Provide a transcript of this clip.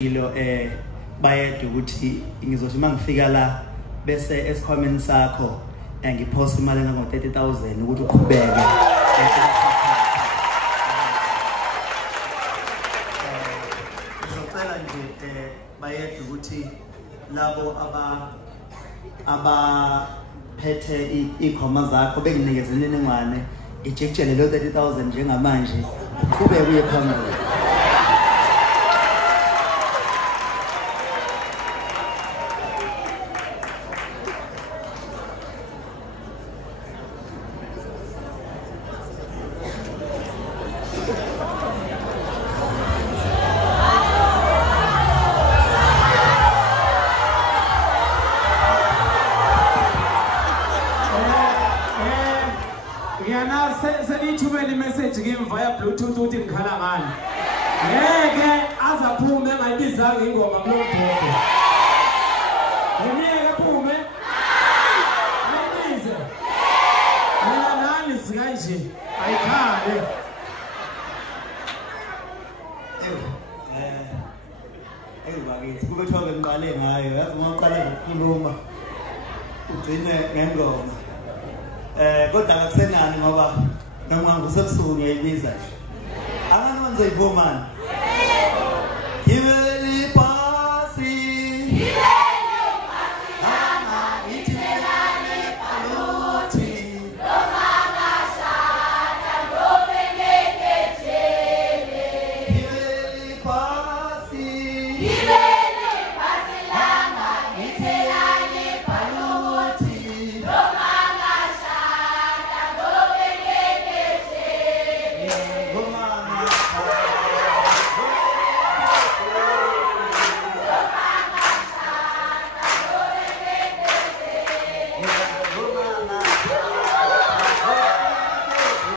Ilo bayede ukuthi ngizothi mangifika la bese esikhwameni sakho ngiphosa imali engango 30,000 ukuthi uqhubeke. Ngizocela nje bayede ukuthi labo abaphethe ikhoma zakho bekunikeeze inenengwane ijekjele lo 30,000 njengamanje uqhubeke uye phambili. Sengithumela imessage kimi via Bluetooth uthi ngikhala ngani. Ngeke azaphume engayibizanga ingoma kulomphoko. Ngeke aphume. Ayibize. Mina nani sikanje? Ayikhale. Bakithi kube thobe ngiqale ngayo yazi uma uqala ukukhuluma ugcine ngengoma. Kodwa akusenani ngoba noma ngusebusuku ngiyayibiza nje. Abanye banzoyivumana. Gibeli pasi. Gibeli pasi. Mama ithelane paluthi. Lomangashada ngobengekethele. Gibeli pasi.